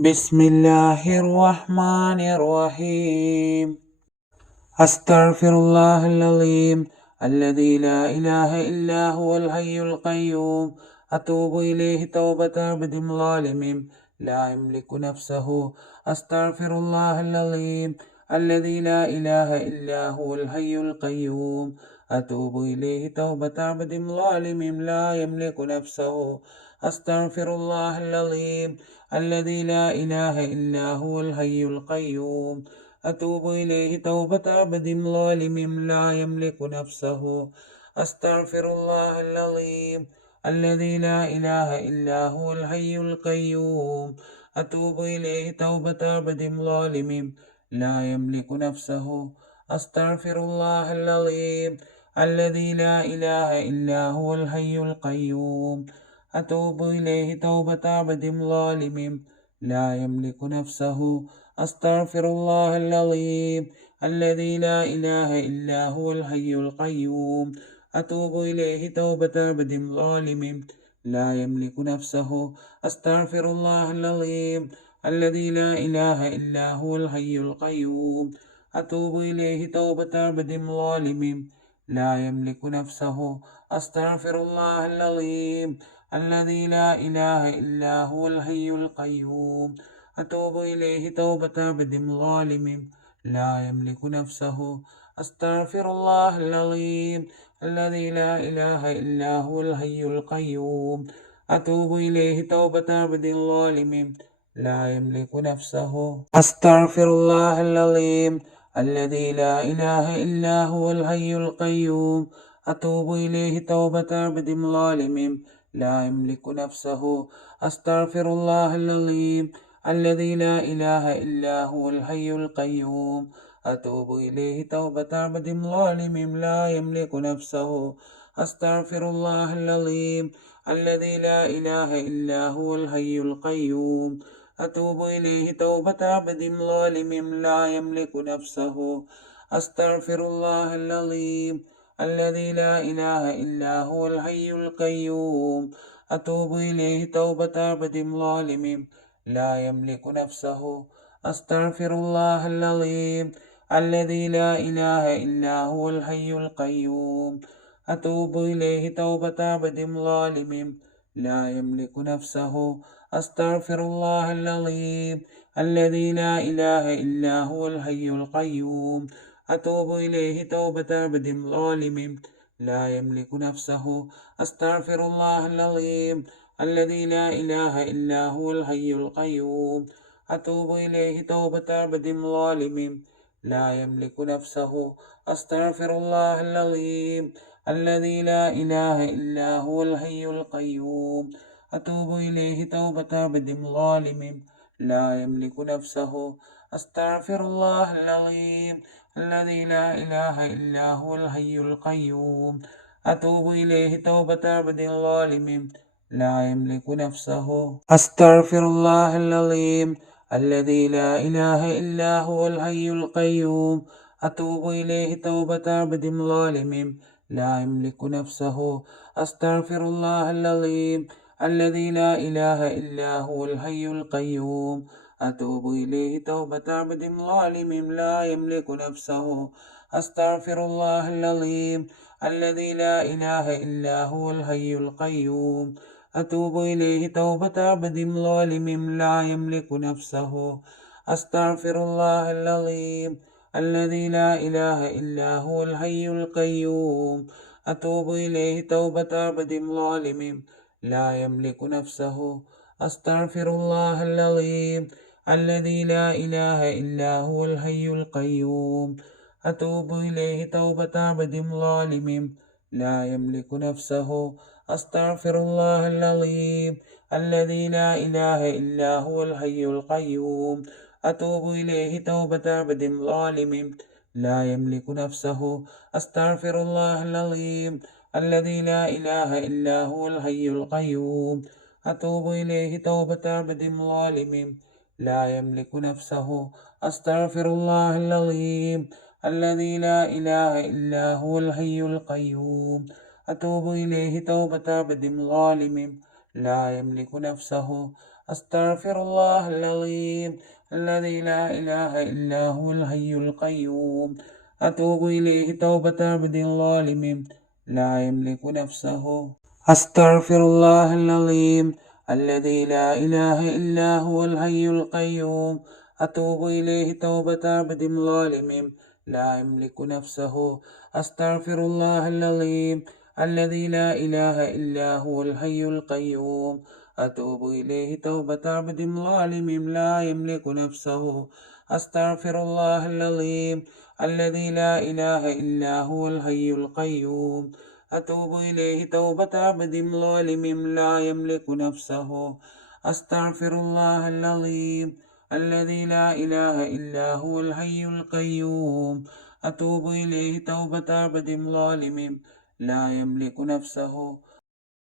بسم الله الرحمن الرحيم. أستغفر الله العظيم الذي لا إله إلا هو الحي القيوم. أتوب إليه توبة عبد ظالم لا يملك نفسه. أستغفر الله العظيم الذي لا إله إلا هو الحي القيوم. أتوب إليه توبة عبد ظالم لا يملك نفسه. أستغفر الله العظيم الذي لا إله إلا هو الحي القيوم. أتوب إليه توبة عبد ظالم لا يملك نفسه. أستغفر الله العظيم الذي لا إله إلا هو الحي القيوم. أتوب إليه توبة عبد ظالم لا يملك نفسه. أستغفر الله العظيم الذي لا إله إلا هو الحي القيوم. أتوب إليه توبة عبد ظالم لا يملك نفسه. أستغفر الله العظيم الذي لا إله إلا هو الحي القيوم. أتوب إليه توبة عبد ظالم لا يملك نفسه. أستغفر الله العظيم الذي لا إله إلا هو الحي القيوم. أتوب إليه توبة عبد ظالم لا يملك نفسه. أستغفر الله العظيم الذي لا إله إلا هو الحي القيوم. أتوب إليه توبة عبد ظالم لا يملك نفسه. أستغفر الله العظيم الذي لا إله إلا هو الحي القيوم. أتوب إليه توبة عبد ظالم لا يملك نفسه. أستغفر الله العظيم الذي لا إله إلا هو الحي القيوم. أتوب إليه توبة عبد ظالم لا يملك نفسه. أستغفر الله العظيم الذي لا إله إلا هو الحي القيوم. أتوب إليه توبة عبد ظالم لا يملك نفسه. أستغفر الله العظيم الذي لا إله إلا هو الحي القيوم. أتوب إليه توبة عبد ظالم لا يملك نفسه. أستغفر الله العظيم الذي لا إله إلا هو الحي القيوم. أتوب إليه توبة عبد ظالم لا يملك نفسه. أستغفر الله العظيم الذي لا إله إلا هو الحي القيوم. أتوب إليه توبة عبد ظالم لا يملك نفسه. أستغفر الله العظيم الذي لا إله إلا هو الحي القيوم. أتوب إليه توبة عبد ظالم لا يملك نفسه. أستغفر الله العظيم الذي لا إله إلا هو الحي القيوم. أتوب إليه توبة عبد ظالم لا يملك نفسه. أستغفر الله العظيم الذي لا إله إلا هو الحي القيوم. أتوب إليه توبة عبد ظالم لا يملك نفسه. أستغفر الله العظيم الذي لا إله إلا هو الحي القيوم. أتوب إليه توبة عبد ظالم لا يملك نفسه. أستغفر الله العظيم الذي لا إله إلا هو الحي القيوم. أتوب إليه توبة عبد ظالم لا يملك نفسه. أستغفر الله العظيم الذي لا إله إلا هو الحي القيوم. أتوب إليه توبة عبد ظالم لا يملك نفسه. أستغفر الله العظيم الذي لا إله إلا هو الحي القيوم. أتوب إليه توبة عبد ظالم لا يملك نفسه. أستغفر الله العظيم الذي لا إله إلا هو الحي القيوم. أتوب إليه توبة عبد ظالم لا يملك نفسه. أستغفر الله العظيم الذي لا إله إلا هو الحي القيوم. أتوب إليه توبة عبد ظالم لا يملك نفسه. أستغفر الله العظيم الذي لا إله إلا هو الحي القيوم. أتوب إليه توبة عبد ظالم لا يملك نفسه. أستغفر الله العظيم الذي لا إله إلا هو الحي القيوم. أتوب إليه توبة عبد ظالم لا يملك نفسه. أستغفر الله العظيم الذي لا إله إلا هو الحي القيوم. أتوب إليه توبة عبد ظالم لا يملك نفسه. أستغفر الله العظيم الذي لا إله إلا هو الحي القيوم أتوب إليه توبة عبد ظالم لا يملك نفسه. أستغفر الله العظيم الذي لا إله إلا هو الحي القيوم أتوب إليه توبة عبد ظالم لا يملك نفسه. أستغفر الله العظيم الذي لا إله إلا هو الحي القيوم أتوب إليه توبة عبد ظالم لا يملك نفسه. أستغفر الله العظيم الذي لا إله إلا هو الحي القيوم أتوب إليه توبة عبد ظالم لا يملك نفسه. أستغفر الله العظيم الذي لا إله إلا هو الحي القيوم أتوب إليه توبة عبد ظالم لا يملك نفسه.